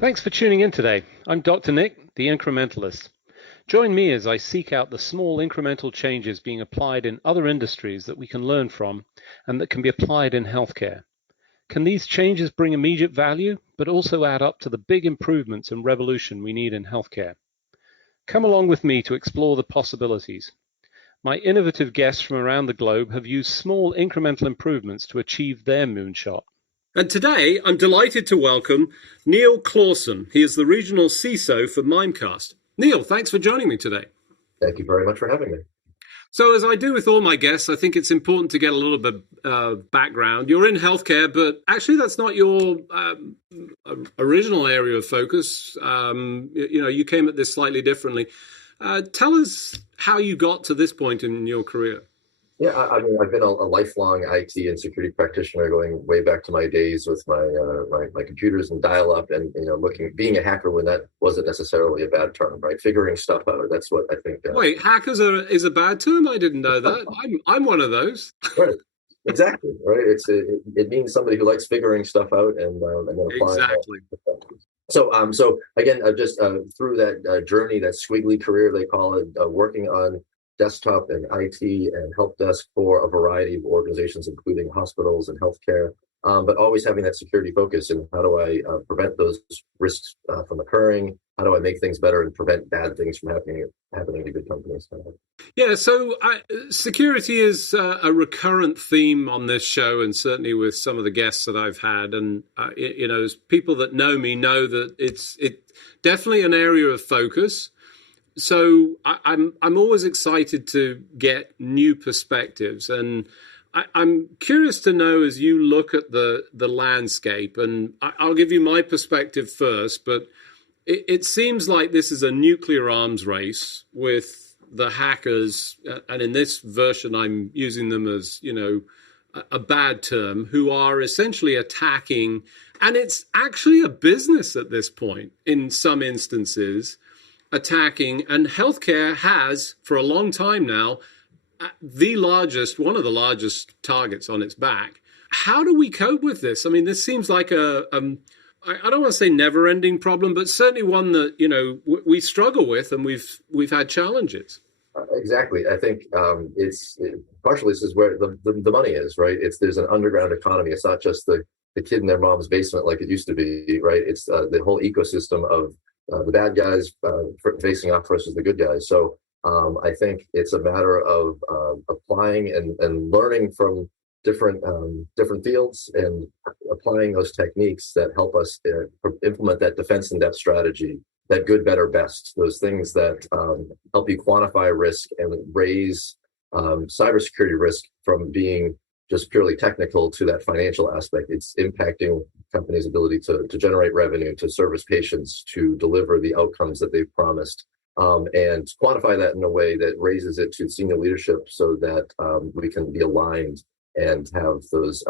Thanks for tuning in today. I'm Dr. Nick, the Incrementalist. Join me as I seek out the small incremental changes being applied in other industries that we can learn from and that can be applied in healthcare. Can these changes bring immediate value, but also add up to the big improvements and revolution we need in healthcare? Come along with me to explore the possibilities. My innovative guests from around the globe have used small incremental improvements to achieve their moonshot. And today, I'm delighted to welcome Neil Clauson. He is the regional CISO for Mimecast. Neil, thanks for joining me today. Thank you very much for having me. So, as I do with all my guests, I think it's important to get a little bit of background. You're in healthcare, but actually that's not your original area of focus. You came at this slightly differently. Tell us how you got to this point in your career. Yeah, I mean, I've been a lifelong IT and security practitioner, going way back to my days with my computers and dial-up, and being a hacker when that wasn't necessarily a bad term, right? Figuring stuff out. That's what I think. Wait, hackers is a bad term? I didn't know that. I'm one of those. Right. Exactly. Right. It means somebody who likes figuring stuff out and then applying. Exactly. So again, just through that journey, that squiggly career they call it, working on desktop and IT and help desk for a variety of organizations, including hospitals and healthcare, but always having that security focus. And how do I prevent those risks from occurring? How do I make things better and prevent bad things from happening to good companies? Yeah, so security is a recurrent theme on this show, and certainly with some of the guests that I've had. And as people that know me know that it's definitely an area of focus. So I'm always excited to get new perspectives, and I'm curious to know, as you look at the landscape, and I'll give you my perspective first, but it seems like this is a nuclear arms race with the hackers, and in this version I'm using them as, a bad term, who are essentially attacking, and it's actually a business at this point in some instances, attacking, and healthcare has, for a long time now, one of the largest targets on its back. How do we cope with this? I mean, this seems like I don't want to say never-ending problem, but certainly one that, we struggle with, and we've had challenges. Exactly. I think partially this is where the money is, right? There's an underground economy. It's not just the kid in their mom's basement like it used to be, right? It's the whole ecosystem of the bad guys facing off versus the good guys. So I think it's a matter of applying and learning from different fields and applying those techniques that help us implement that defense in depth strategy, that good, better, best, those things that help you quantify risk and raise cybersecurity risk from being just purely technical to that financial aspect. It's impacting companies' ability to generate revenue, to service patients, to deliver the outcomes that they've promised, and quantify that in a way that raises it to senior leadership so that we can be aligned and have those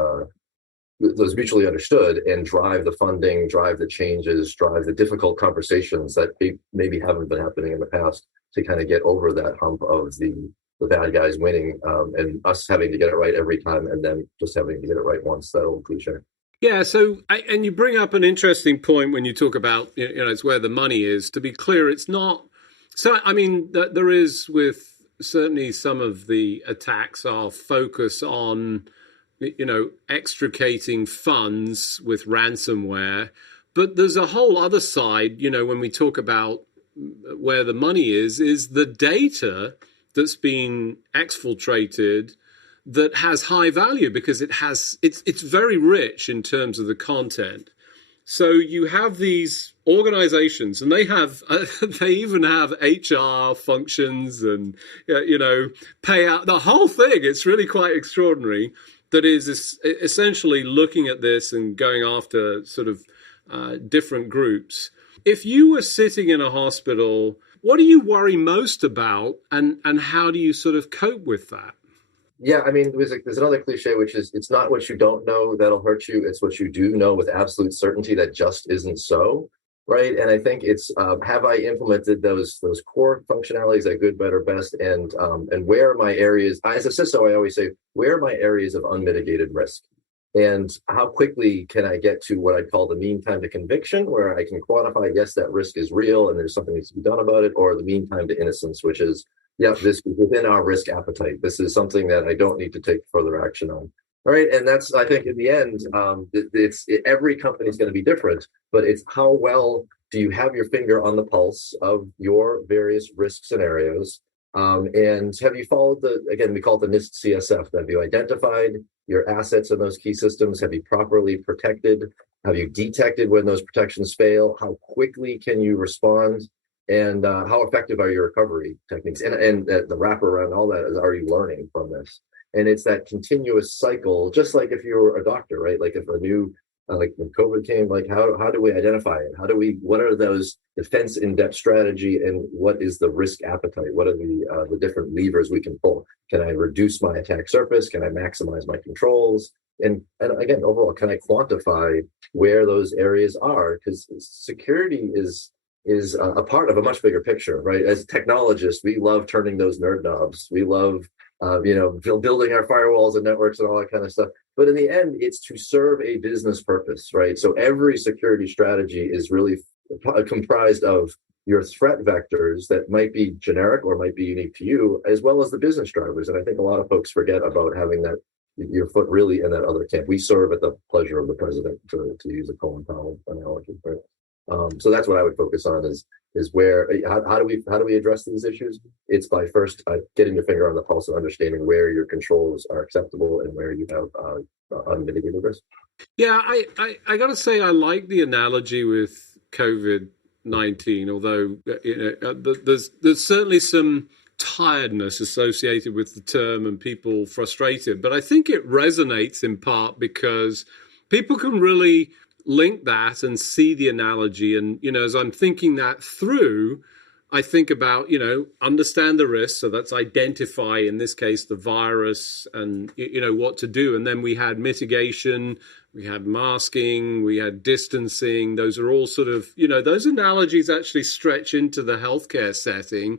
mutually understood and drive the funding, drive the changes, drive the difficult conversations that maybe haven't been happening in the past to kind of get over that hump of the bad guys winning and us having to get it right every time and then just having to get it right once, that old cliche. Yeah, so, and you bring up an interesting point when you talk about, it's where the money is. To be clear, it's not, so, I mean, there is with certainly some of the attacks are focus on, extricating funds with ransomware, but there's a whole other side, when we talk about where the money is the data that's being exfiltrated that has high value because it's very rich in terms of the content. So you have these organizations, and they even have HR functions and payout, the whole thing. It's really quite extraordinary. That is essentially looking at this and going after sort of different groups. If you were sitting in a hospital, what do you worry most about, and how do you sort of cope with that? Yeah, I mean, there's another cliche, which is it's not what you don't know that'll hurt you. It's what you do know with absolute certainty that just isn't so, right? And I think it's have I implemented those core functionalities at good, better, best, and where are my areas? As a CISO, I always say, where are my areas of unmitigated risk? And how quickly can I get to what I call the mean time to conviction, where I can quantify, yes, that risk is real and there's something that needs to be done about it, or the mean time to innocence, which is, yeah, this is within our risk appetite. This is something that I don't need to take further action on. All right. And that's, I think, in the end, every company is going to be different, but it's how well do you have your finger on the pulse of your various risk scenarios? And have you followed again, we call it the NIST CSF. Have you identified your assets in those key systems? Have you properly protected? Have you detected when those protections fail? How quickly can you respond? And how effective are your recovery techniques? And the wrapper around all that is, are you learning from this? And it's that continuous cycle, just like if you're a doctor, right? Like if a new, like when COVID came, like how do we identify it? What are those defense in-depth strategy, and what is the risk appetite? What are the different levers we can pull? Can I reduce my attack surface? Can I maximize my controls? And again, overall, can I quantify where those areas are? Because security is a part of a much bigger picture, right? As technologists, we love turning those nerd knobs. We love building our firewalls and networks and all that kind of stuff. But in the end, it's to serve a business purpose, right? So every security strategy is really comprised of your threat vectors that might be generic or might be unique to you, as well as the business drivers. And I think a lot of folks forget about having that, your foot really in that other camp. We serve at the pleasure of the president, to use a Colin Powell analogy, right? So that's what I would focus on is where, how do we address these issues? It's by first getting your finger on the pulse and understanding where your controls are acceptable and where you have unmitigated risk. Yeah, I got to say, I like the analogy with COVID-19, although there's certainly some tiredness associated with the term and people frustrated, but I think it resonates in part because people can really link that and see the analogy. And, as I'm thinking that through, I think about, understand the risk. So that's identify, in this case, the virus and, what to do. And then we had mitigation, we had masking, we had distancing. Those are all sort of, those analogies actually stretch into the healthcare setting.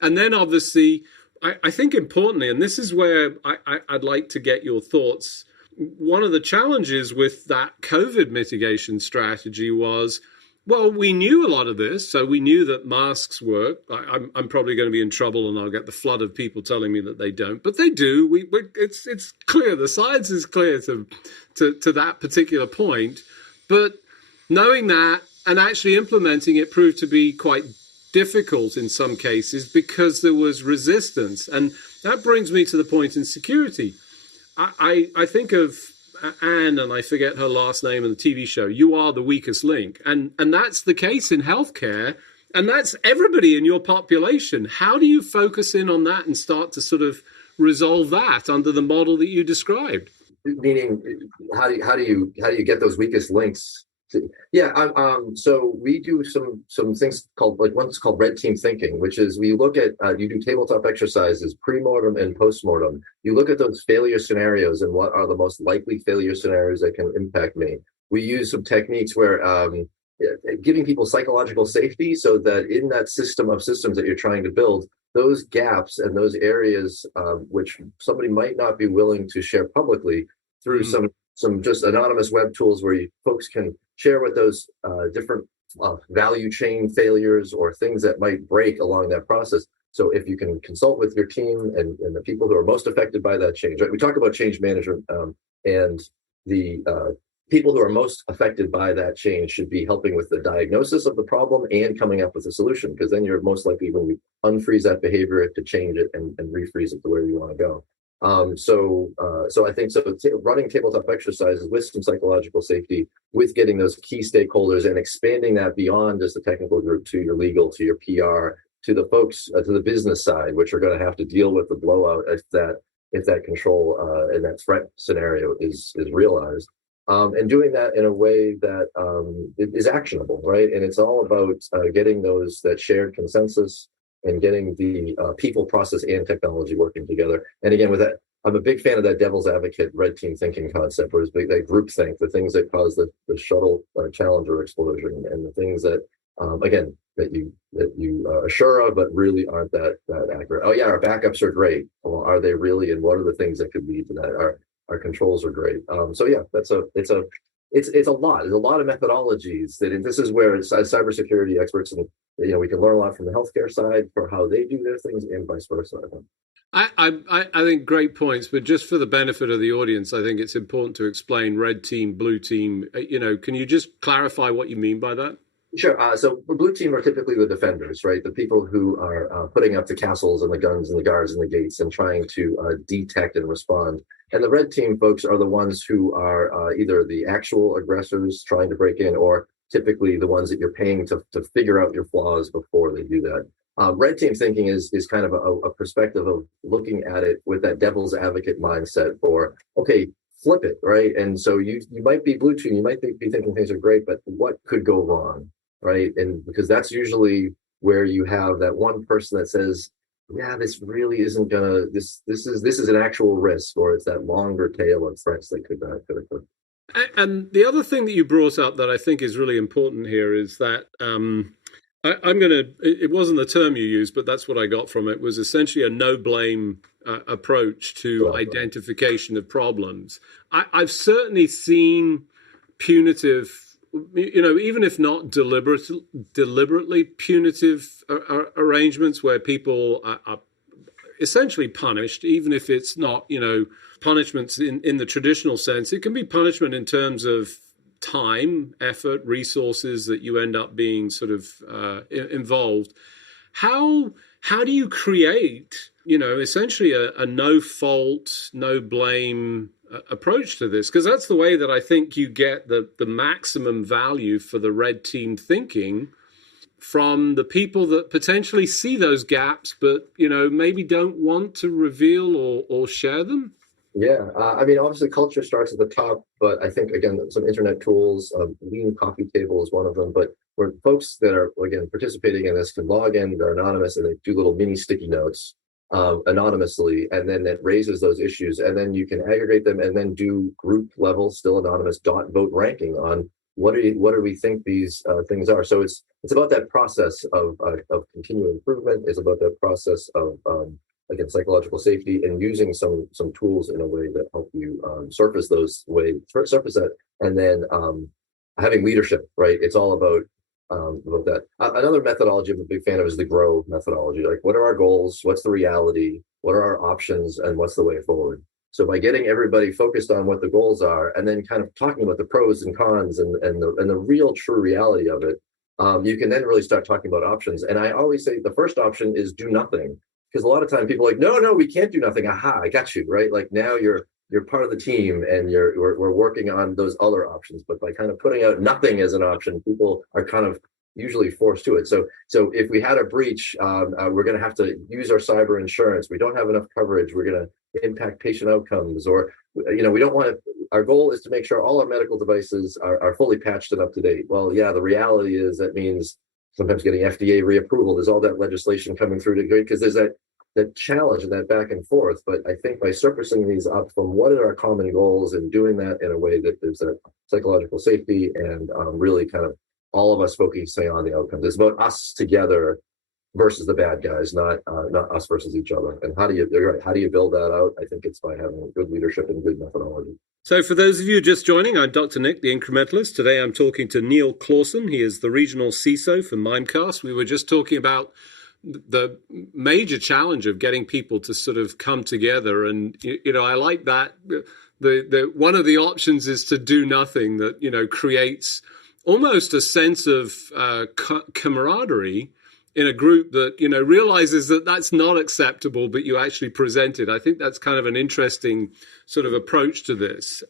And then obviously, I think importantly, and this is where I'd like to get your thoughts. One of the challenges with that COVID mitigation strategy was, well, we knew a lot of this, so we knew that masks work. I'm probably going to be in trouble, and I'll get the flood of people telling me that they don't, but they do. It's clear. The science is clear to that particular point. But knowing that and actually implementing it proved to be quite difficult in some cases because there was resistance, and that brings me to the point in security. I think of Anne, and I forget her last name in the TV show, You Are the Weakest Link. And that's the case in healthcare. And that's everybody in your population. How do you focus in on that and start to sort of resolve that under the model that you described? Meaning, how do you get those weakest links? So we do some things called, like, one's called red team thinking, which is we look at, you do tabletop exercises, pre-mortem and post-mortem. You look at those failure scenarios and what are the most likely failure scenarios that can impact me. We use some techniques where giving people psychological safety, so that in that system of systems that you're trying to build, those gaps and those areas which somebody might not be willing to share publicly, through some just anonymous web tools where folks can share what those different value chain failures or things that might break along that process. So if you can consult with your team and the people who are most affected by that change, right? We talk about change management, and the people who are most affected by that change should be helping with the diagnosis of the problem and coming up with a solution, because then you're most likely, when you unfreeze that behavior, to change it and refreeze it to where you want to go. So I think running tabletop exercises with some psychological safety, with getting those key stakeholders and expanding that beyond just the technical group to your legal, to your PR, to the folks, to the business side, which are going to have to deal with the blowout if that control and that threat scenario is realized. And doing that in a way that is actionable, right? And it's all about getting that shared consensus and getting the people, process, and technology working together. And again, with that, I'm a big fan of that devil's advocate red team thinking concept, where it's that group think, the things that cause the shuttle Challenger explosion, and the things that, again, that you are sure of, but really aren't that accurate. Oh yeah, our backups are great. Well, are they really? And what are the things that could lead to that? our controls are great. So yeah, it's a lot. There's a lot of methodologies and this is where as cybersecurity experts, and we can learn a lot from the healthcare side for how they do their things and vice versa. I think great points, but just for the benefit of the audience, I think it's important to explain red team, blue team. Can you just clarify what you mean by that? Sure. So the blue team are typically the defenders, right? The people who are putting up the castles and the guns and the guards and the gates and trying to detect and respond. And the red team folks are the ones who are either the actual aggressors trying to break in, or typically the ones that you're paying to figure out your flaws before they do that. Red team thinking is kind of a perspective of looking at it with that devil's advocate mindset for, okay, flip it, right? And so you might be blue team, you might be thinking things are great, but what could go wrong? Right. And because that's usually where you have that one person that says, yeah, this really isn't gonna, this is an actual risk, or it's that longer tail of threats that could occur. And the other thing that you brought up that I think is really important here is that it wasn't the term you used, but that's what I got from it, was essentially a no blame approach to identification of problems. I've certainly seen punitive, even if not deliberately punitive arrangements where people are essentially punished, even if it's not, punishments in the traditional sense. It can be punishment in terms of time, effort, resources that you end up being sort of involved. How do you create, essentially a no fault, no blame approach to this? Because that's the way that I think you get the maximum value for the red team thinking from the people that potentially see those gaps, but, maybe don't want to reveal or share them. Yeah, obviously culture starts at the top, but I think, again, some internet tools, Lean Coffee Table is one of them, but where folks that are, again, participating in this can log in, they're anonymous, and they do little mini sticky notes anonymously, and then it raises those issues, and then you can aggregate them and then do group level, still anonymous, vote ranking on what do we think these things are. So it's about that process of continual improvement. It's about that process of again, psychological safety, and using some tools in a way that help you surface that, and then having leadership, right? It's all about that. Another methodology I'm a big fan of is the GROW methodology. Like, what are our goals? What's the reality? What are our options? And what's the way forward? So by getting everybody focused on what the goals are, and then kind of talking about the pros and cons and the real true reality of it, you can then really start talking about options. And I always say the first option is do nothing. Because a lot of times people are like, no, we can't do nothing. Aha, I got you, right? Like, now you're part of the team, and we're working on those other options. But by kind of putting out nothing as an option, people are kind of usually forced to it. So if we had a breach, we're going to have to use our cyber insurance. We don't have enough coverage. We're going to impact patient outcomes, or we don't want to. Our goal is to make sure all our medical devices are fully patched and up to date. Well, yeah, the reality is that means sometimes getting FDA reapproval. There's all that legislation coming through to go, because there's that challenge and that back and forth. But I think by surfacing these up from what are our common goals, and doing that in a way that there's that psychological safety, and really kind of all of us focusing on the outcomes. It's about us together versus the bad guys, not us versus each other. And how do you build that out? I think it's by having good leadership and good methodology. So for those of you just joining, I'm Dr. Nick, the Incrementalist. Today I'm talking to Neil Clauson. He is the regional CISO for Mimecast. We were just talking about the major challenge of getting people to sort of come together. And, I like that. The one of the options is to do nothing, that, creates almost a sense of camaraderie in a group that, realizes that that's not acceptable, but you actually present it. I think that's kind of an interesting sort of approach to this.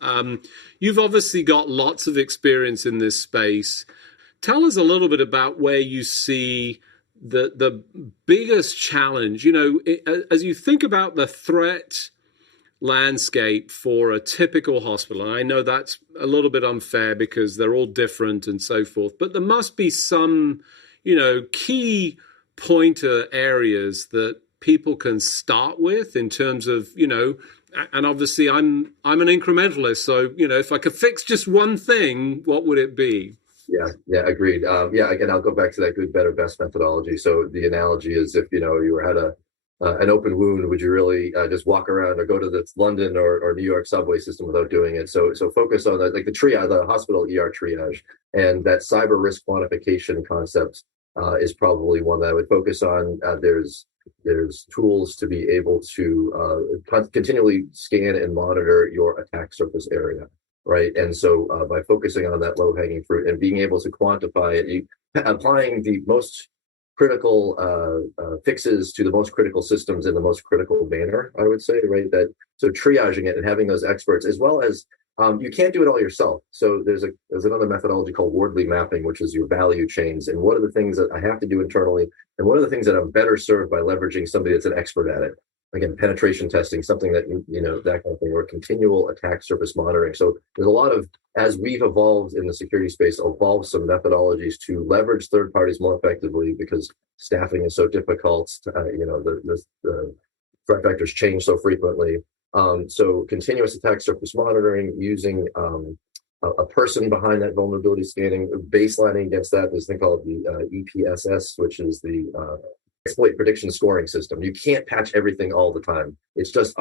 You've obviously got lots of experience in this space. Tell us a little bit about where you see the biggest challenge, as you think about the threat landscape for a typical hospital. And I know that's a little bit unfair because they're all different and so forth, but there must be some, key pointer areas that people can start with in terms of, and obviously I'm an incrementalist. So, if I could fix just one thing, what would it be? Yeah, agreed. Again, I'll go back to that good, better, best methodology. So the analogy is, if you were at an open wound, would you really just walk around or go to the London or New York subway system without doing it? So focus on like the triage, the hospital ER triage, and that cyber risk quantification concept is probably one that I would focus on. There's tools to be able to continually scan and monitor your attack surface area, right? And so by focusing on that low-hanging fruit and being able to quantify it, applying the most critical fixes to the most critical systems in the most critical manner, I would say, right? So triaging it and having those experts, as well as you can't do it all yourself. So there's another methodology called Wardley mapping, which is your value chains. And what are the things that I have to do internally? And what are the things that I'm better served by leveraging somebody that's an expert at it? Again, penetration testing, something that, that kind of thing, or continual attack surface monitoring. So there's a lot of, as we've evolved in the security space, evolved some methodologies to leverage third parties more effectively because staffing is so difficult. The threat vectors change so frequently. So continuous attack surface monitoring, using a person behind that vulnerability scanning, baselining against that. There's a thing called the EPSS, which is the exploit prediction scoring system. You can't patch everything all the time. It's just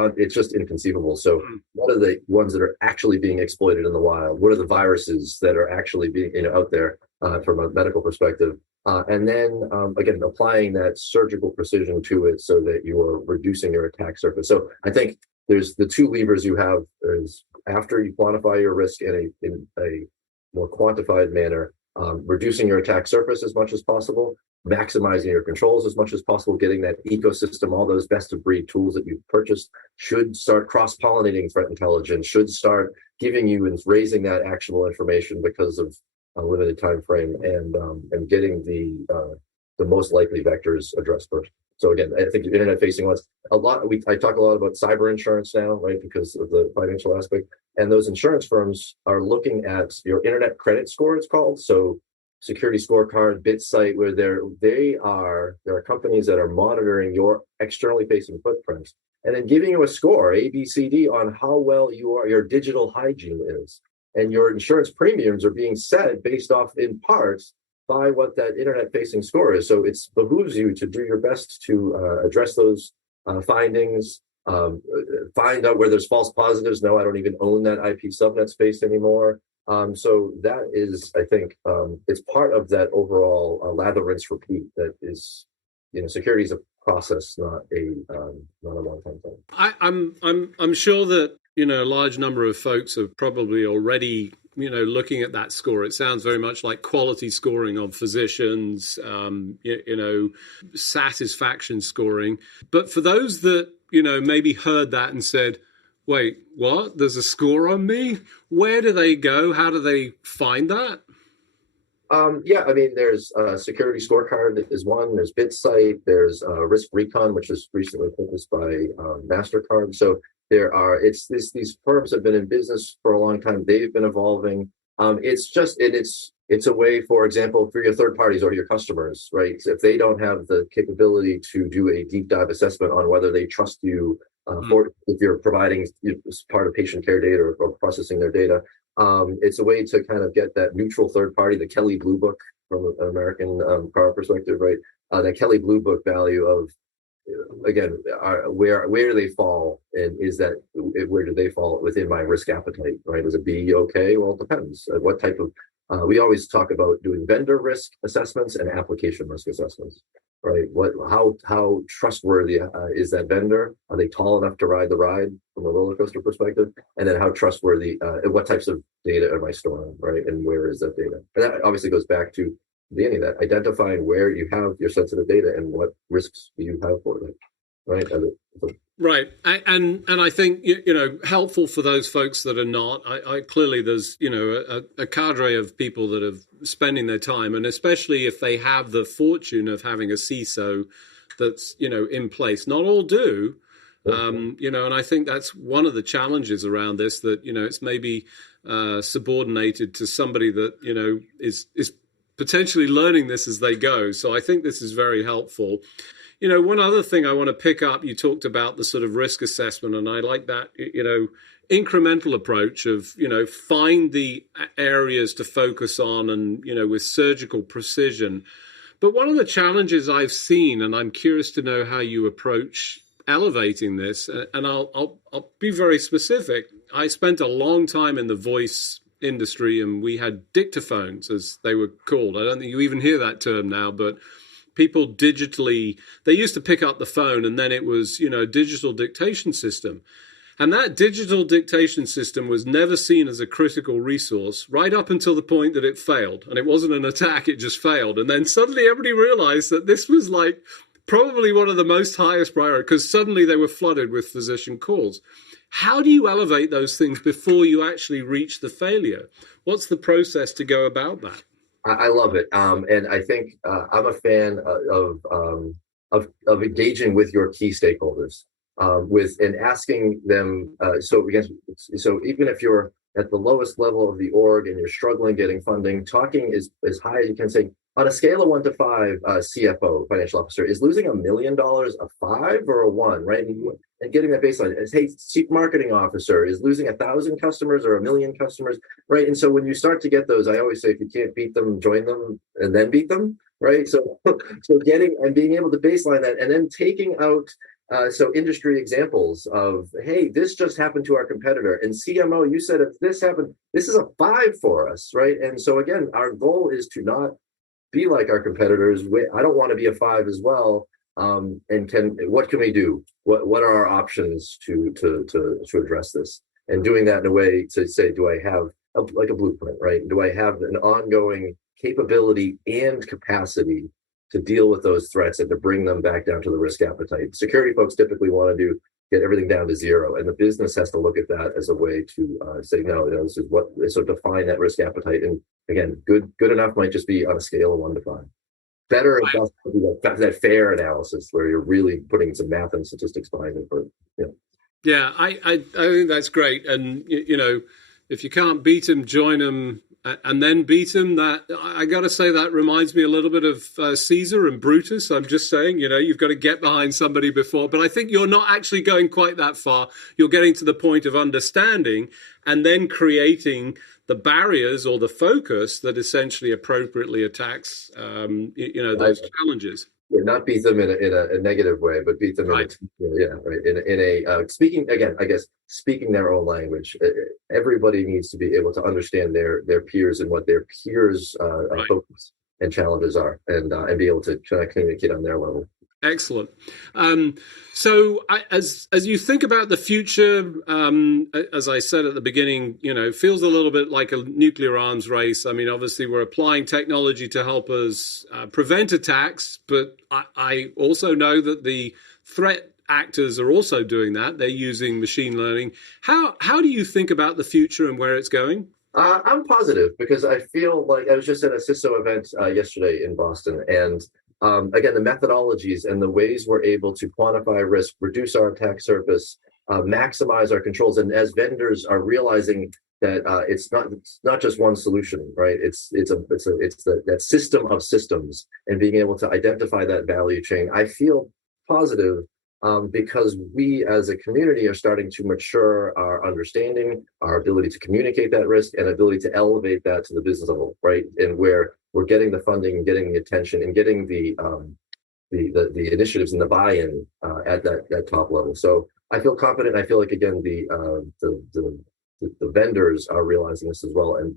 inconceivable. So what are the ones that are actually being exploited in the wild? What are the viruses that are actually being out there from a medical perspective? And then again, applying that surgical precision to it so that you are reducing your attack surface. So I think there's the two levers you have is after you quantify your risk in a more quantified manner, reducing your attack surface as much as possible, maximizing your controls as much as possible, getting that ecosystem, all those best of breed tools that you've purchased should start cross-pollinating threat intelligence, should start giving you and raising that actionable information because of a limited time frame, and getting the most likely vectors addressed first. So again, I think internet facing ones, I talk a lot about cyber insurance now, right? Because of the financial aspect. And those insurance firms are looking at your internet credit score, it's called. So security scorecard, BitSite, where there are companies that are monitoring your externally facing footprints and then giving you a score, A, B, C, D, on how well your digital hygiene is. And your insurance premiums are being set based off in parts by what that internet facing score is. So it behooves you to do your best to address those findings, find out where there's false positives. No, I don't even own that IP subnet space anymore. So that is, I think, it's part of that overall lather, rinse, repeat. That is, security is a process, not a one-time thing. I'm sure that a large number of folks are probably already looking at that score. It sounds very much like quality scoring of physicians, satisfaction scoring. But for those that maybe heard that and said, wait, what? There's a score on me? Where do they go? How do they find that? There's security scorecard is one. There's BitSite. There's Risk Recon, which was recently purchased by MasterCard. So these firms have been in business for a long time. They've been evolving. It's a way, for example, for your third parties or your customers, right? So if they don't have the capability to do a deep dive assessment on whether they trust you, if you're providing part of patient care data or processing their data, it's a way to kind of get that neutral third party, the Kelly Blue Book from an American car perspective, right? That Kelly Blue Book value of, again, where do they fall, and where do they fall within my risk appetite, right? Is a B okay? Well, it depends. What type of we always talk about doing vendor risk assessments and application risk assessments, right? How trustworthy is that vendor? Are they tall enough to ride the ride from a roller coaster perspective? And then how trustworthy? What types of data am I storing, right? And where is that data? And that obviously goes back to the beginning of that, identifying where you have your sensitive data and what risks you have for that, right? Right, and I think helpful for those folks that are not. I clearly there's a cadre of people that are spending their time, and especially if they have the fortune of having a CISO that's in place. Not all do, and I think that's one of the challenges around this. That it's maybe subordinated to somebody that is potentially learning this as they go. So I think this is very helpful. One other thing I want to pick up, you talked about the sort of risk assessment, and I like that, incremental approach of, find the areas to focus on and, with surgical precision. But one of the challenges I've seen, and I'm curious to know how you approach elevating this, and I'll be very specific. I spent a long time in the voice industry, and we had dictaphones, as they were called. I don't think you even hear that term now, but people digitally, they used to pick up the phone, and then it was, a digital dictation system. And that digital dictation system was never seen as a critical resource right up until the point that it failed. And it wasn't an attack, it just failed. And then suddenly everybody realized that this was like probably one of the most highest priority, because suddenly they were flooded with physician calls. How do you elevate those things before you actually reach the failure? What's the process to go about that? I love it. And I think I'm a fan of engaging with your key stakeholders. And asking them, so even if you're at the lowest level of the org and you're struggling getting funding, talking is as high as you can, say, on a scale of 1 to 5, CFO, financial officer, is losing $1 million a 5 or a 1, right? And getting that baseline. Hey, chief marketing officer is losing 1,000 customers or 1 million customers, right? And so when you start to get those, I always say, if you can't beat them, join them and then beat them, right? So getting and being able to baseline that, and then taking out industry examples of, hey, this just happened to our competitor, and CMO, you said if this happened, this is a 5 for us, right? And so again, our goal is to not be like our competitors. I don't want to be a 5 as well. And what can we do? What are our options to address this? And doing that in a way to say, do I have a blueprint, right? Do I have an ongoing capability and capacity to deal with those threats and to bring them back down to the risk appetite? Security folks typically want to get everything down to 0, and the business has to look at that as a way to say, no, this is what. So define that risk appetite. And again, good enough might just be on a scale of 1 to 5. Better and best would be that fair analysis where you're really putting some math and statistics behind it. But yeah, I think that's great. And if you can't beat them, join them. And then beat him. That, I got to say, that reminds me a little bit of Caesar and Brutus. I'm just saying, you've got to get behind somebody before. But I think you're not actually going quite that far. You're getting to the point of understanding and then creating the barriers or the focus that essentially appropriately attacks, those challenges. Yeah, not beat them in a negative way, but beat them right. Speaking again, I guess speaking their own language. Everybody needs to be able to understand their peers and what their peers' focus and challenges are, and be able to try to communicate on their level. Excellent. So as you think about the future, as I said at the beginning, feels a little bit like a nuclear arms race. I mean, obviously, we're applying technology to help us prevent attacks, but I also know that the threat actors are also doing that. They're using machine learning. How do you think about the future and where it's going? I'm positive, because I feel like I was just at a CISO event yesterday in Boston, and again, the methodologies and the ways we're able to quantify risk, reduce our attack surface, maximize our controls, and as vendors are realizing that it's not just one solution, right? It's that system of systems, and being able to identify that value chain. I feel positive because we as a community are starting to mature our understanding, our ability to communicate that risk, and ability to elevate that to the business level, right? And where we're getting the funding, getting the attention, and getting the initiatives and the buy-in at that top level. So I feel confident. I feel like, again, the vendors are realizing this as well, and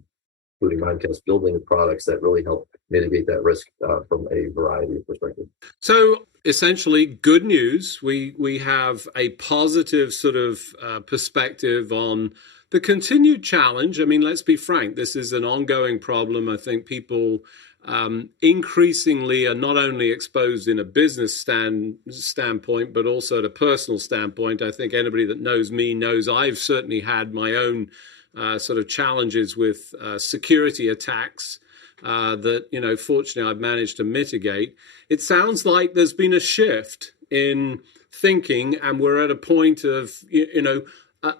including Mimecast, building products that really help mitigate that risk from a variety of perspectives. So essentially, good news. We have a positive sort of perspective on the continued challenge. I mean, let's be frank, this is an ongoing problem. I think people increasingly are not only exposed in a business standpoint, but also at a personal standpoint. I think anybody that knows me knows I've certainly had my own sort of challenges with security attacks that, fortunately I've managed to mitigate. It sounds like there's been a shift in thinking, and we're at a point of,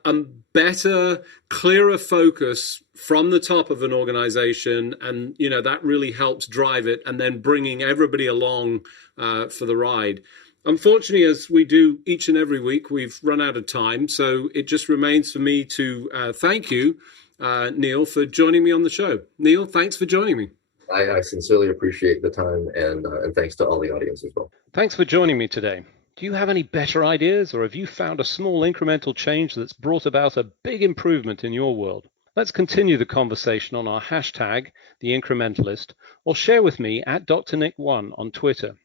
a better, clearer focus from the top of an organization, and that really helps drive it, and then bringing everybody along for the ride. Unfortunately, as we do each and every week, we've run out of time, so it just remains for me to thank you, Neil, for joining me on the show. Neil, thanks for joining me. I sincerely appreciate the time, and thanks to all the audience as well. Thanks for joining me today. Do you have any better ideas, or have you found a small incremental change that's brought about a big improvement in your world? Let's continue the conversation on our hashtag, The Incrementalist, or share with me at Dr. Nick1 on Twitter.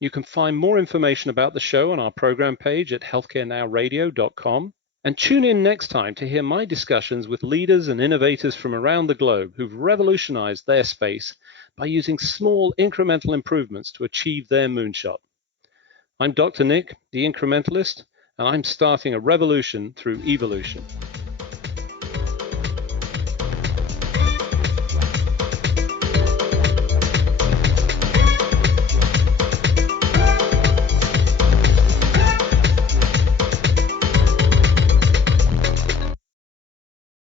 You can find more information about the show on our program page at healthcarenowradio.com. And tune in next time to hear my discussions with leaders and innovators from around the globe who've revolutionized their space by using small incremental improvements to achieve their moonshot. I'm Dr. Nick, the Incrementalist, and I'm starting a revolution through evolution.